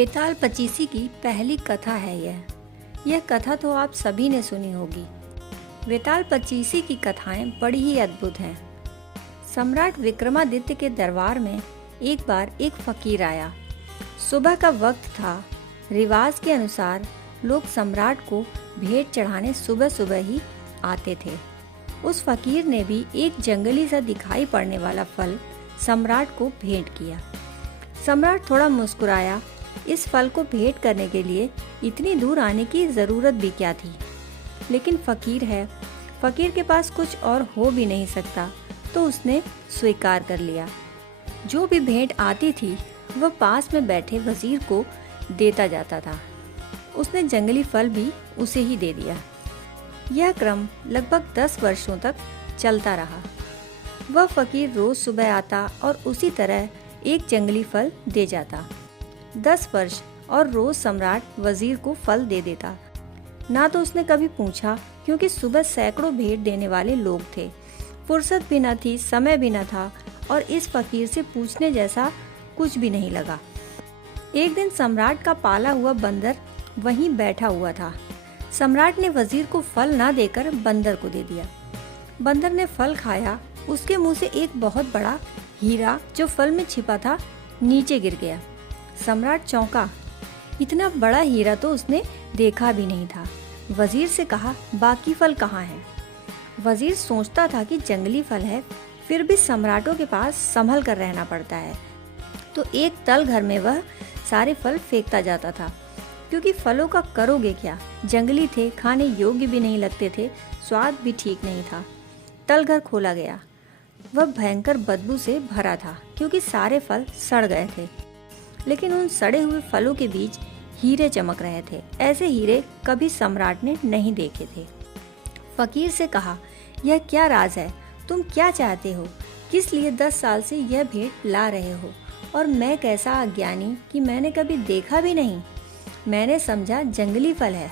वेताल पचीसी की पहली कथा है यह कथा तो आप सभी ने सुनी होगी। वेताल पचीसी की कथाएं बड़ी ही अद्भुत हैं। सम्राट विक्रमादित्य के दरबार में एक बार एक फकीर आया। सुबह का वक्त था। रिवाज के अनुसार लोग सम्राट को भेंट चढ़ाने सुबह सुबह ही आते थे। उस फकीर ने भी एक जंगली सा दिखाई पड़ने वाला फल सम्राट को भेंट किया। सम्राट थोड़ा मुस्कुराया। इस फल को भेंट करने के लिए इतनी दूर आने की जरूरत भी क्या थी, लेकिन फकीर है, फकीर के पास कुछ और हो भी नहीं सकता, तो उसने स्वीकार कर लिया। जो भी भेंट आती थी वह पास में बैठे वजीर को देता जाता था। उसने जंगली फल भी उसे ही दे दिया। यह क्रम लगभग 10 वर्षों तक चलता रहा। वह फकीर रोज सुबह आता और उसी तरह एक जंगली फल दे जाता। 10 वर्ष और रोज सम्राट वजीर को फल दे देता। ना तो उसने कभी पूछा, क्योंकि सुबह सैकड़ों भेंट देने वाले लोग थे। फुर्सत भी न थी, समय भी न था, और इस फकीर से पूछने जैसा कुछ भी नहीं लगा। एक दिन सम्राट का पाला हुआ बंदर वहीं बैठा हुआ था। सम्राट ने वजीर को फल ना देकर बंदर को दे दिया। बंदर ने फल खाया। उसके मुंह से एक बहुत बड़ा हीरा जो फल में छिपा था नीचे गिर गया। सम्राट चौंका। इतना बड़ा हीरा तो उसने देखा भी नहीं था। वजीर से कहा, बाकी फल कहाँ हैं? वजीर सोचता था कि जंगली फल है, फिर भी सम्राटों के पास संभल कर रहना पड़ता है, तो एक तल घर में वह सारे फल फेंकता जाता था। क्योंकि फलों का करोगे क्या, जंगली थे, खाने योग्य भी नहीं लगते थे, स्वाद भी ठीक नहीं था। तल घर खोला गया। वह भयंकर बदबू से भरा था, क्योंकि सारे फल सड़ गए थे। लेकिन उन सड़े हुए फलों के बीच हीरे चमक रहे थे। ऐसे हीरे कभी सम्राट ने नहीं देखे थे। फकीर से कहा, यह क्या राज है? तुम क्या चाहते हो? किस लिए 10 साल से यह भेंट ला रहे हो? और मैं कैसा अज्ञानी कि मैंने कभी देखा भी नहीं। मैंने समझा जंगली फल है।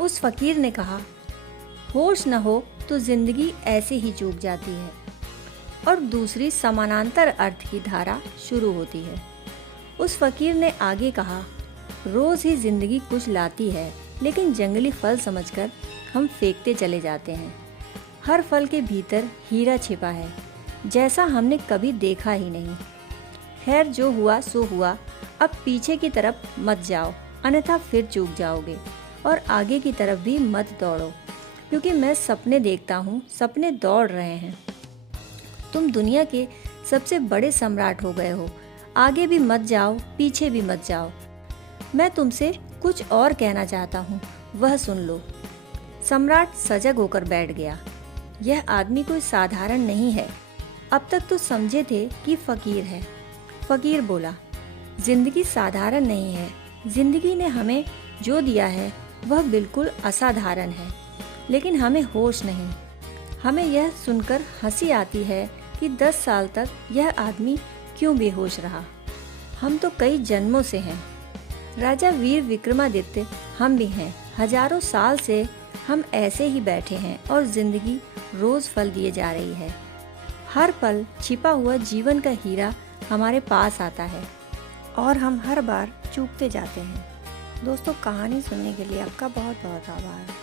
उस फकीर ने कहा, होश न हो तो जिंदगी ऐसे ही चूक जाती है और दूसरी समानांतर अर्थ की धारा शुरू होती है। उस फकीर ने आगे कहा, रोज ही जिंदगी कुछ लाती है, लेकिन जंगली फल समझकर हम फेंकते चले जाते हैं। हर फल के भीतर हीरा छिपा है, जैसा हमने कभी देखा ही नहीं। खैर, जो हुआ सो हुआ। अब पीछे की तरफ मत जाओ, अन्यथा फिर चूक जाओगे, और आगे की तरफ भी मत दौड़ो, क्योंकि मैं सपने देखता हूँ, सपने दौड़ रहे हैं। तुम दुनिया के सबसे बड़े सम्राट हो गए हो। आगे भी मत जाओ, पीछे भी मत जाओ। मैं तुमसे कुछ और कहना चाहता हूँ, वह सुन लो। सम्राट सजग होकर बैठ गया। यह आदमी कोई साधारण नहीं है। अब तक तो समझे थे कि फकीर है। फकीर बोला, जिंदगी साधारण नहीं है। जिंदगी ने हमें जो दिया है वह बिल्कुल असाधारण है, लेकिन हमें होश नहीं। हमें यह सुनकर हंसी आती है कि 10 साल तक यह आदमी क्यों बेहोश रहा। हम तो कई जन्मों से हैं। राजा वीर विक्रमादित्य हम भी हैं। हजारों साल से हम ऐसे ही बैठे हैं और जिंदगी रोज फल दिए जा रही है। हर पल छिपा हुआ जीवन का हीरा हमारे पास आता है और हम हर बार चूकते जाते हैं। दोस्तों, कहानी सुनने के लिए आपका बहुत बहुत आभार।